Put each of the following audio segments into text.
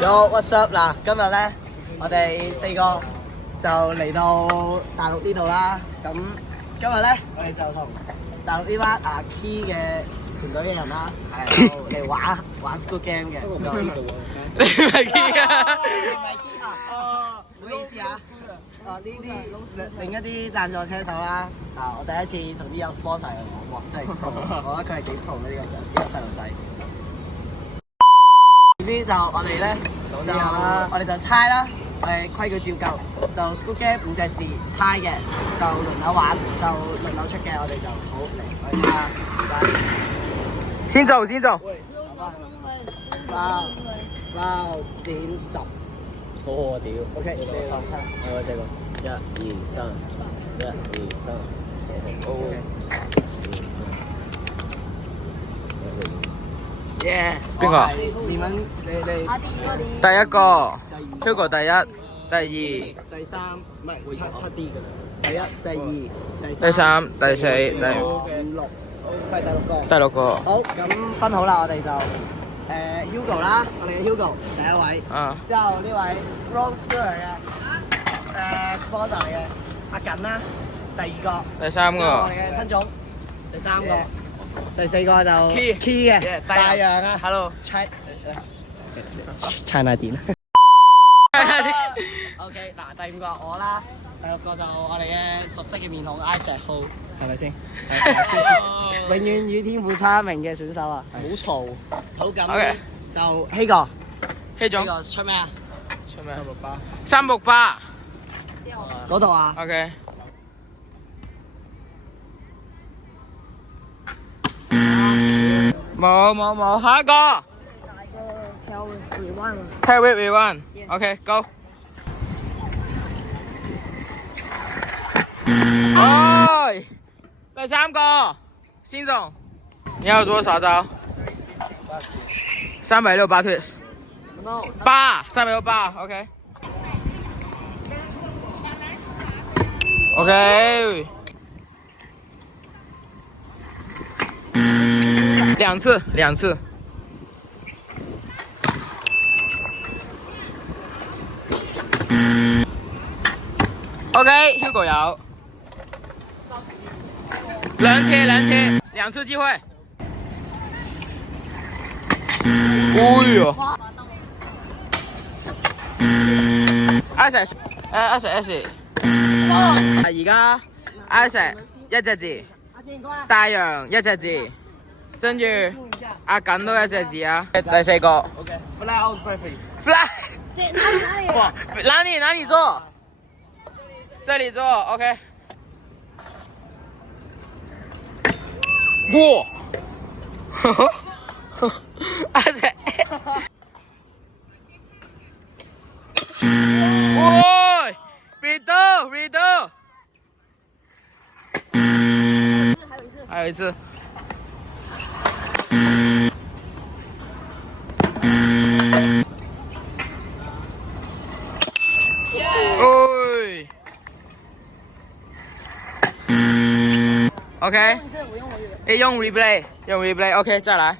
Yo what's up 嗱，今日咧我哋4個就嚟到大陸呢度啦。咁今日咧我哋就同大陸呢班Key 嘅團隊嘅人啦，係嚟玩 Squid Game 嘅。你唔係 Key 啊？唔好意思啊。呢啲另一啲贊助車手啦。我第一次同啲有 sponsor 嘅我，哇！真係 pro， 我覺得佢係幾 pro 嘅呢個細路仔。呢就我哋咧我哋就猜啦，規矩照舊，就 Squid Game 5隻字猜嘅，就輪流玩，就輪流出嘅，我哋就好嚟，我哋猜啦。先走。包剪揼，好好啊屌 OK， 你嚟猜。我這個1、2、3，1、2、3，OK。耶！邊個？你第一個 Hugo 第一，第第三，唔係會 cut 啲㗎啦。第一、第二、第三、第四、第五、六，係第六個。好，咁分好啦，我哋就Hugo 啦，我哋嘅 Hugo 第一位。之後呢位 Rose Girl 嘅sponsor 嚟嘅阿緊啦，第二個。第三個。我哋嘅新總，第三個。第四個就 Key 嘅大洋啊 Hello China 點？OK 嗱，第五個我啦，第六個就我哋嘅熟悉嘅面孔 Isaac Ho， 係咪先？永遠與天賦差一名嘅選手啊！冇嘈。好咁就希哥，希總出咩啊？出咩？368嗰度啊 OK。冇，下一個。Carry rewind。OK go。哎，第三個，先總，你要做啥招？368 twist。368 OK。OK。兩次。OK Hugo 有。兩次機會。哎呦。Isaac。而家 Isaac 一隻字，大洋一隻字，跟住阿緊都一隻字啊。第四個。OK。Fly out perfect。哪裡坐？這裡坐 OK。哇！Isaac。喂 ，redo。還有一次。OK。用 replay。OK， 再來。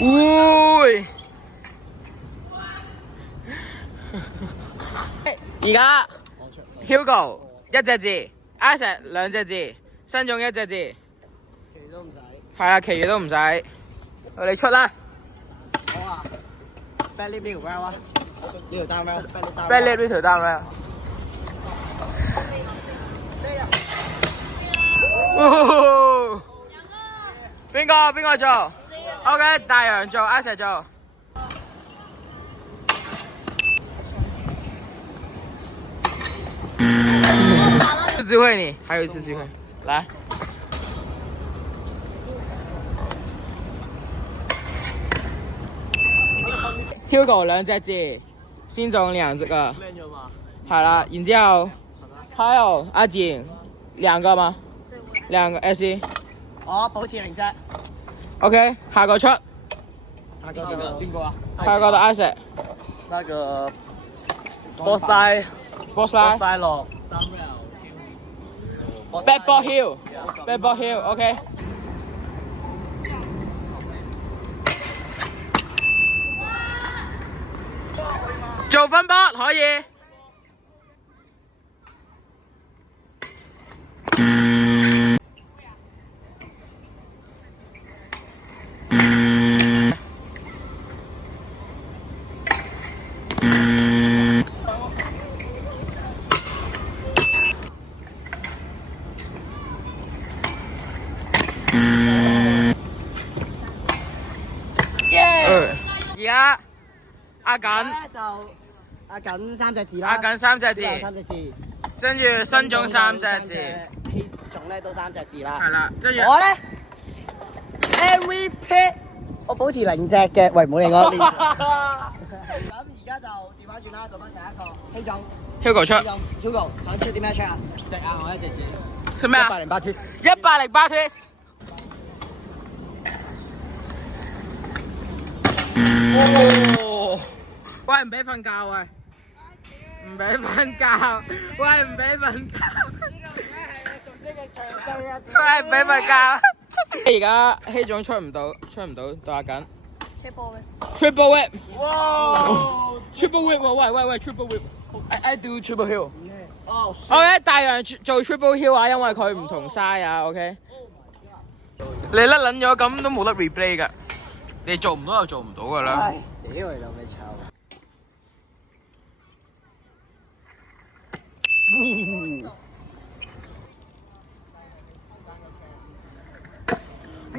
喂。而家 Hugo 一隻字 ，Isaac 兩隻字，新總一隻字。其餘都唔使。係啊，其餘都唔使。你出啦。好啊。Back lip 呢條 round 啊？呢條單 round。Back lip 呢條單 round。邊個做 ？OK， 大洋做，Isaac做。機會你，還有一次機會，來。Hugo 兩隻字，先總兩個。係啦，然之後還有阿景兩個嗎？兩個 SC。我保持零 set。OK， 下個出。下個就邊個啊？下個就 Isaac。那個 boss die lock。Backboard hill，OK。分波可以。而家阿緊咧就阿緊3隻字啦。阿緊3隻字， 3隻字。跟住新總3隻字，希總咧都3隻字啦。係啦，跟住我咧 MVP， 我保持0隻嘅，喂唔好理我。咁而家就調翻轉啦，到翻第一個希總。Hugo 出 Hugo 想出啲咩出啊？食啊！我1隻字。出咩啊108 twist。108 twist。哦！喂，唔俾瞓覺喂，唔俾瞓覺，喂唔俾瞓覺。喂唔俾瞓覺。而家希總出唔到，到阿緊。Triple whip。哇 ！Triple whip 喎，喂 ，Triple whip。I do triple hill。OK， 大洋做 triple hill 啊，因為佢唔同 size 啊。OK。你甩撚咗咁都冇得 replay 㗎。你做唔到就做唔到噶啦。屌你老味臭！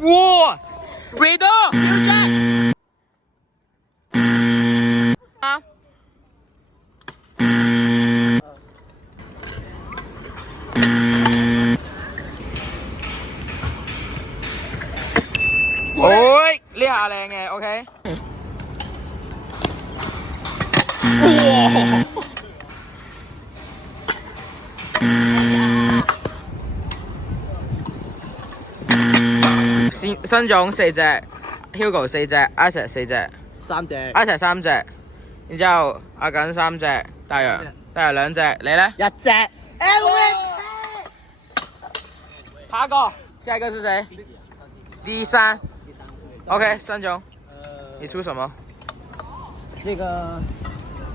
哇 ！Redo， New Jack。啊！喂，呢下靚嘅 ，OK。哇！新總4隻 ，Hugo 4隻 ，Isaac 4隻，3隻，Isaac 3隻，然之後阿緊3隻，大洋2隻，你咧？1隻 MVP。下一個是誰？第3。OK， 新總，你出什麼？這個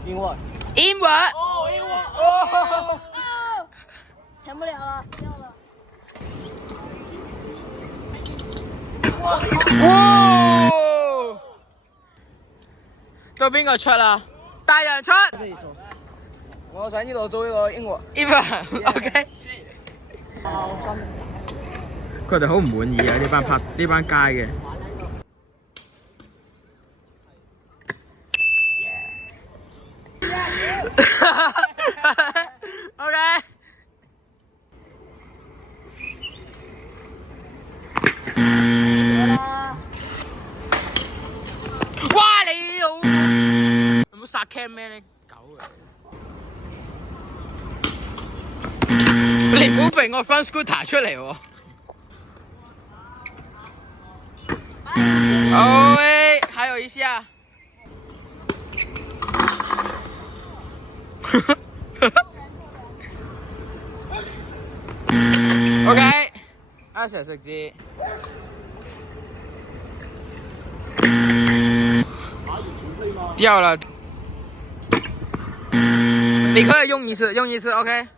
英文。英文。哦，英文。哦。成不了了，掉了。哇！到邊個出啊？大洋出。我想呢度做一個英文。英文 OK。佢哋好唔滿意啊！呢班街嘅。OK。哇！你好，有冇殺 cam 咩咧？狗嘅。你唔好肥我 front scooter 出嚟喎。喂，還有一下。OK， 阿 Sir 食字。掉了。你可以用一次，OK。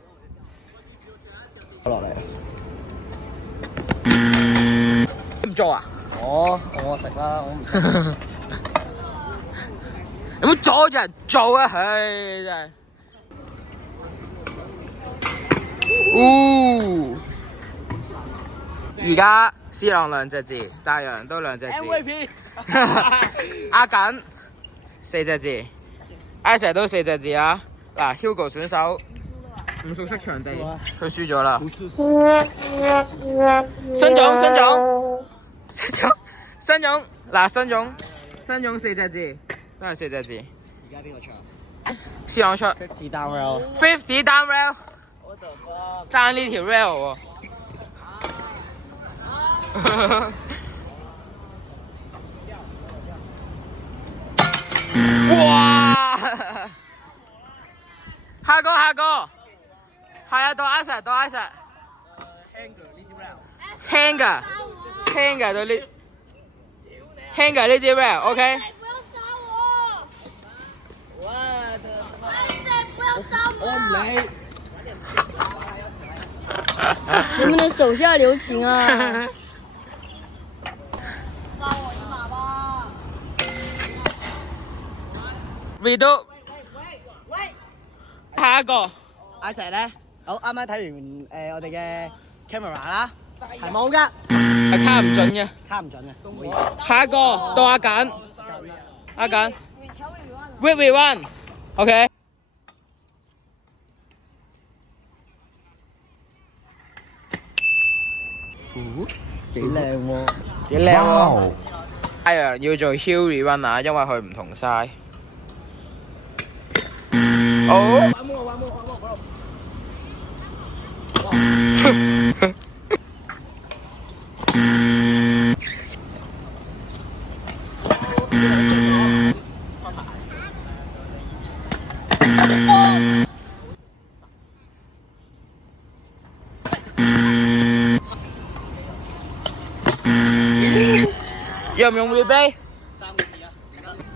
落嚟。唔做啊？我食啦，我唔食。有冇阻住人做啊？唉，真係。而家C朗2隻字，大洋都2隻字。MVP。阿緊4隻字 ，Isaac 都4隻字啦。嗱 ，Hugo 選手唔熟悉場地，佢輸咗啦。新總，嗱新總4隻字，都係4隻字。而家邊個出？C朗出。50 down rail。50 down rail。爭呢條 rail 喎。哇！下個，係啊，到 Isaac。Hanger 到呢 ，Hanger 呢支 rail，OK。不要殺我！我的。我唔理。能不能手下留情啊？拉我一馬吧。Redo。下一個。阿石咧，好啱啱睇完我哋嘅 camera 啦，係冇㗎，係卡唔準嘅。卡唔準嘅，唔好意思。下一個到阿簡。阿簡。Wait one。OK。幾靚喎，幾靚喎！太陽要做 hill run 啊，因為佢唔同晒。好。用唔用 replay？3個字啊，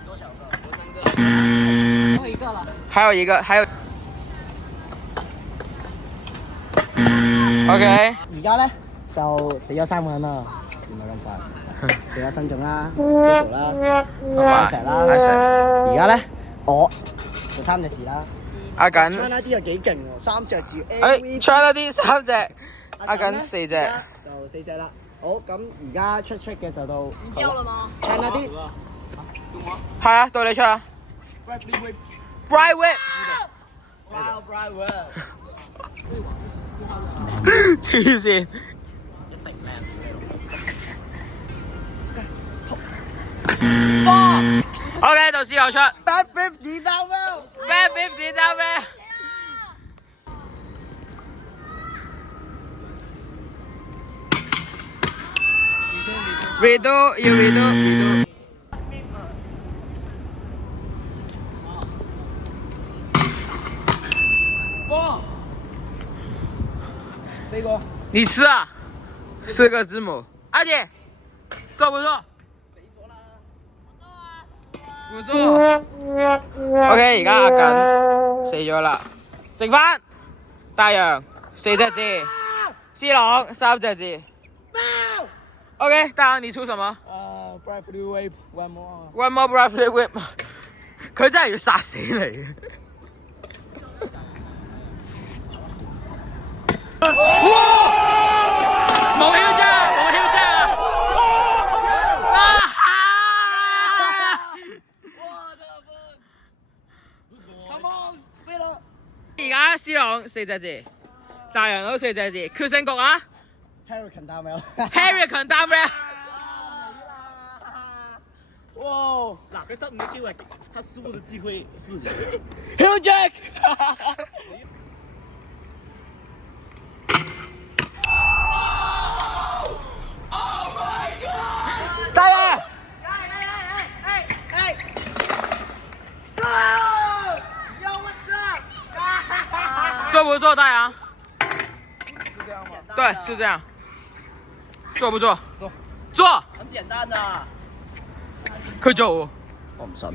多少個？我3個。最後一個了。還有一個，還有。OK。而家咧就死咗3個人啦，原來咁快，死咗新總啦 ，Jojo 啦，阿石啦，而家咧我就3隻字啦。阿緊。China 啲又幾勁喎，3隻字。China 啲3隻，阿緊4隻。就4隻啦。好，咁而家出嘅就到。你掉了嗎 China 啲。係啊，到你出啊。Bright Whip。Bright Whip。黐線。OK， 到時候出。Bad 50 down Bad 50 down 咩？ Redo， 要 redo。4個。你吃啊？4個字母。阿姐，做不做？唔做。OK， 而家阿緊死咗啦，剩翻大洋4隻字，C 朗3隻字。OK， 大洋你出什麼Bravely Whip one more。 ？One more Bravely Whip。佢真係要殺死你。冇囂張，冇囂張啊！而家 C 朗4隻字，大洋都4隻字，決勝局啊 Hurricane 打咩 ！Hurricane 打咩？哇！嗱，佢失誤嘅機會，他失誤嘅機會是 Hill Jack。大洋。做不做大洋？是這樣嗎？對，是這樣。做不做？做。做。很簡單的。佢做。我唔信。好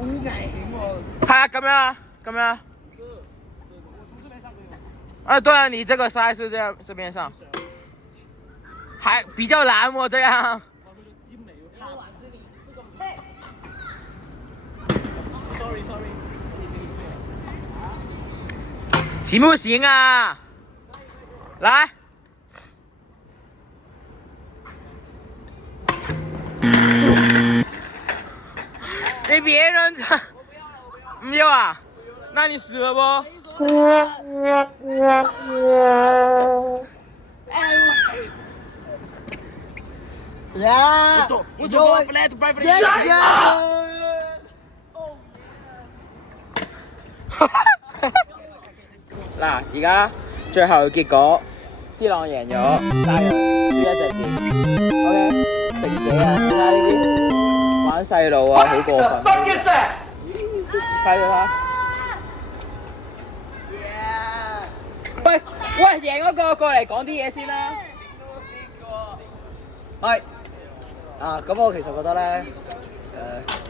危險喎！係啊，咁樣啊，咁樣啊。啊，對啊，你這個塞是這邊上，還比較難喎，這樣。行不行啊？來。你別人這，唔要啊？那你死了不？呀！我走過 flat Bravely。嗱，而家最後結果，C 朗贏咗，大洋輸1隻字。OK， 食者啊，睇下呢啲玩細路啊，好過分。快啲啦！喂喂，贏嗰個過嚟講啲嘢先啦。係。啊，咁我其實覺得咧，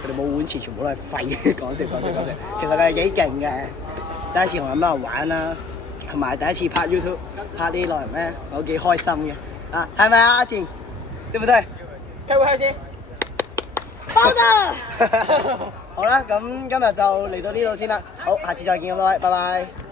佢哋冇碗匙，全部都係廢。講笑。其實佢係幾勁嘅，第一次同咁多人玩啦，同埋第一次拍 YouTube 拍呢啲內容咧，我都幾開心嘅。啊，係咪啊，阿健？對唔對？開會開先。包的。好啦，咁今日就嚟到呢度先啦。好，下次再見咁多位，拜拜。